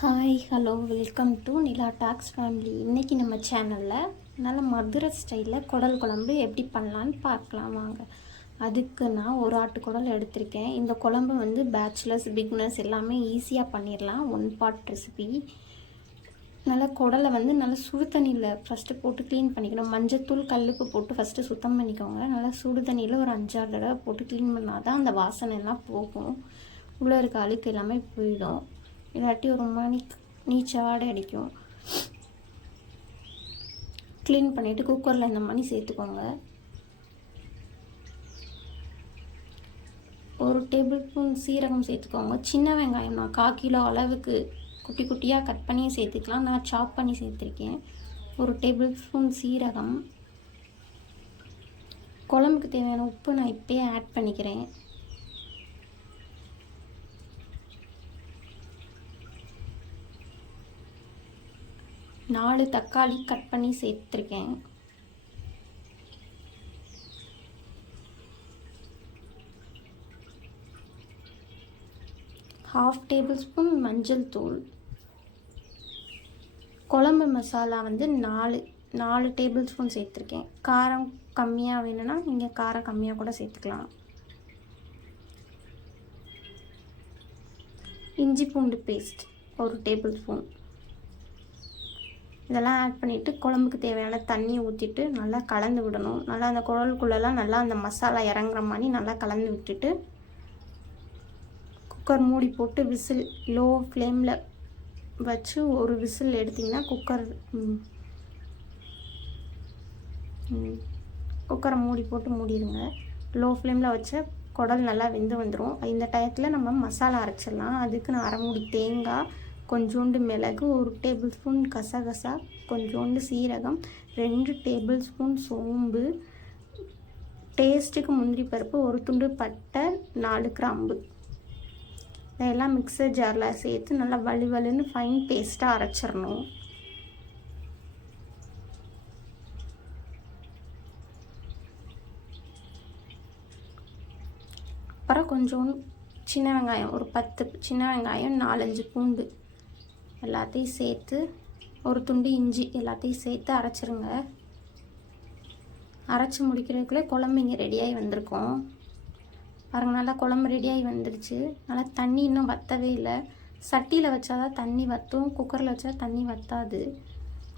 Hi hello welcome to Nila talks family இன்றைக்கி நம்ம சேனலில் நல்ல மதுரை ஸ்டைலில் குடல் குழம்பு எப்படி பண்ணலான்னு பார்க்கலாம் வாங்க. அதுக்கு நான் ஒரு ஆட்டு குடல் எடுத்திருக்கேன். இந்த குழம்பு வந்து பேச்சுலர்ஸ் பிக்னர்ஸ் எல்லாமே ஈஸியாக பண்ணிடலாம் ஒன் பார்ட் ரெசிபி நல்லா குடலை வந்து நல்லா சுடு தண்ணியில் ஃபஸ்ட்டு போட்டு க்ளீன் பண்ணிக்கணும். மஞ்சத்தூள் கல்லுப்பு போட்டு ஃபஸ்ட்டு சுத்தம் பண்ணிக்கோங்க. நல்லா சுடு தண்ணியில் ஒரு அஞ்சாறு தடவை போட்டு க்ளீன் பண்ணால் தான் அந்த வாசனை எல்லாம் போகும். உள்ளே இருக்க அழுக்கு எல்லாமே போயிடும். இல்லாட்டி ஒரு மணி நீச்சல் ஆடை அடிக்கும். க்ளீன் பண்ணிவிட்டு குக்கரில் இந்த மணி சேர்த்துக்கோங்க. ஒரு டேபிள் ஸ்பூன் சீரகம் சேர்த்துக்கோங்க. சின்ன வெங்காயம் நான் கால் கிலோ அளவுக்கு குட்டி குட்டியாக கட் பண்ணி சேர்த்துக்கலாம். நான் சாப் பண்ணி சேர்த்துருக்கேன். ஒரு டேபிள் ஸ்பூன் சீரகம். குழம்புக்கு தேவையான உப்பு நான் இப்போயே ஆட் பண்ணிக்கிறேன். நாலு தக்காளி கட் பண்ணி சேர்த்துருக்கேன். ஹாஃப் டேபிள் ஸ்பூன் மஞ்சள் தூள். குழம்பு மசாலா வந்து நாலு நாலு டேபிள் ஸ்பூன் சேர்த்துருக்கேன். காரம் கம்மியாக வேணும்னா நீங்கள் காரம் கம்மியாக கூட சேர்த்துக்கலாம். இஞ்சி பூண்டு பேஸ்ட் ஒரு டேபிள் ஸ்பூன் இதெல்லாம் ஆட் பண்ணிவிட்டு குழம்புக்கு தேவையான தண்ணி ஊற்றிட்டு நல்லா கலந்து விடணும். நல்லா அந்த குழலுக்குள்ளெல்லாம் நல்லா அந்த மசாலா இறங்குற மாதிரி நல்லா கலந்து விட்டுட்டு குக்கர் மூடி போட்டு விசில் லோ ஃப்ளேமில் வச்சு ஒரு விசில் எடுத்திங்கன்னா குக்கர் குக்கரை மூடி போட்டு மூடிடுங்க. லோ ஃப்ளேமில் வச்ச குடல் நல்லா வெந்து வந்துடும் இந்த டயத்தில் நம்ம மசாலா அரைச்சிடலாம். அதுக்கு நான் அரை மூடி தேங்காய் கொஞ்சோண்டு மிளகு ஒரு டேபிள் ஸ்பூன் கசகசா கொஞ்சோண்டு சீரகம் ரெண்டு டேபிள் ஸ்பூன் சோம்பு. டேஸ்ட்டுக்கு முந்திரி பருப்பு ஒரு துண்டு பட்டை நாலு கிராம்பு. இதெல்லாம் மிக்சர் ஜாரில் சேர்த்து நல்லா வலி வலுன்னு ஃபைன் பேஸ்ட்டாக அரைச்சிடணும். அப்புறம் கொஞ்சோண்டு சின்ன வெங்காயம் ஒரு பத்து சின்ன வெங்காயம் நாலஞ்சு பூண்டு. எல்லாத்தையும் சேர்த்து ஒரு துண்டு இஞ்சி எல்லாத்தையும் சேர்த்து அரைச்சிருங்க. அரைச்சி முடிக்கிறதுக்குள்ளே குழம்பு இங்கே ரெடியாகி வந்திருக்கோம். பாருங்க நல்லா குழம்பு ரெடியாகி வந்துருச்சு. நல்லா தண்ணி இன்னும் வற்றவே இல்லை. சட்டியில் வச்சா தான் தண்ணி வற்றும் குக்கரில் வச்சா தண்ணி வற்றாது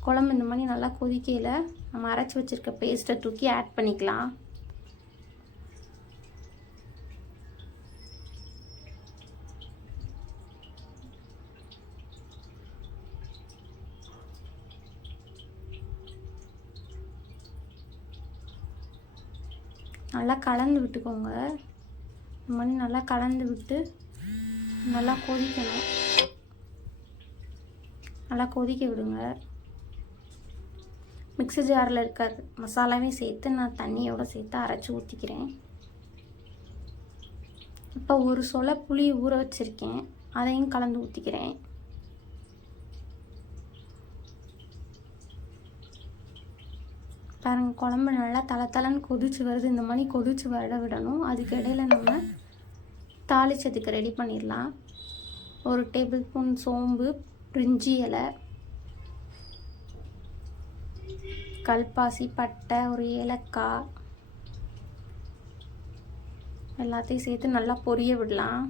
குழம்பு இந்த மாதிரி நல்லா கொதிக்கையில் நம்ம அரைச்சி வச்சுருக்க பேஸ்ட்டை தூக்கி ஆட் பண்ணிக்கலாம். நல்லா கலந்து விட்டுக்கோங்க. இந்த மாதிரி நல்லா கலந்து விட்டு நல்லா கொதிக்கணும். நல்லா கொதிக்க விடுங்க. மிக்ஸி ஜாரில் இருக்க மசாலாவையும் சேர்த்து நான் தண்ணியோடு சேர்த்து அரைச்சி ஊற்றிக்கிறேன் இப்போ ஒரு சொலை புளி ஊற வச்சுருக்கேன். அதையும் கலந்து ஊற்றிக்கிறேன் பாருங்கள் குழம்பு நல்லா தலை தலைன்னு கொதிச்சு வருது. இந்த மாதிரி கொதிச்சு வர விடணும். அதுக்கு இடையில நம்ம தாளிச்சதுக்கு ரெடி பண்ணிடலாம். ஒரு டேபிள் ஸ்பூன் சோம்பு பிரிஞ்சி இலை கல்பாசி பட்டை ஒரு ஏலக்காய் எல்லாத்தையும் சேர்த்து நல்லா பொரிய விடலாம்.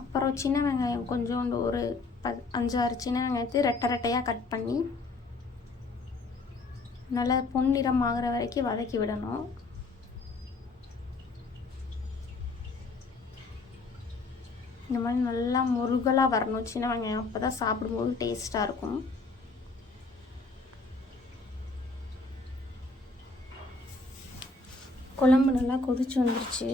அப்புறம் சின்ன வெங்காயம் கொஞ்சோண்டு ஒரு ப அஞ்சாறு சின்ன வெங்காயத்தை ரெட்டை ரெட்டையாக கட் பண்ணி நல்லா பொன்னிறம் ஆகிற வரைக்கும் வதக்கி விடணும். இந்த மாதிரி நல்லா முருகலாக வரணும். சின்ன வெங்காயம் அப்போ தான் சாப்பிடும்போது டேஸ்ட்டாக இருக்கும். குழம்பு நல்லா கொதிச்சு வந்துருச்சு.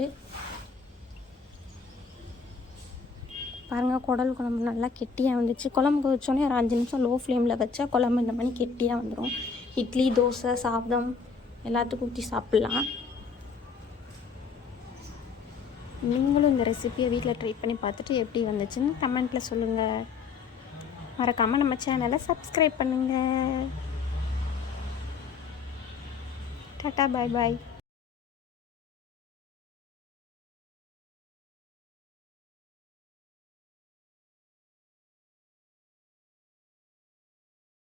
பாருங்கள் குடல் குழம்பு நல்லா கெட்டியாக வந்துச்சு. குழம்பு வச்சோன்னே ஒரு அஞ்சு நிமிஷம் லோ ஃப்ளேமில் வச்சா குழம்பு இந்த மாதிரி கெட்டியாக வந்துடும் இட்லி தோசை சாதம் எல்லாத்துக்கும் ஊற்றி சாப்பிட்லாம். நீங்களும் இந்த ரெசிப்பியை வீட்டில் ட்ரை பண்ணி பார்த்துட்டு எப்படி வந்துச்சுன்னு கமெண்ட்டில் சொல்லுங்கள் மறக்காமல் நம்ம சேனலை சப்ஸ்கிரைப் பண்ணுங்கள் டாட்டா பாய் பாய்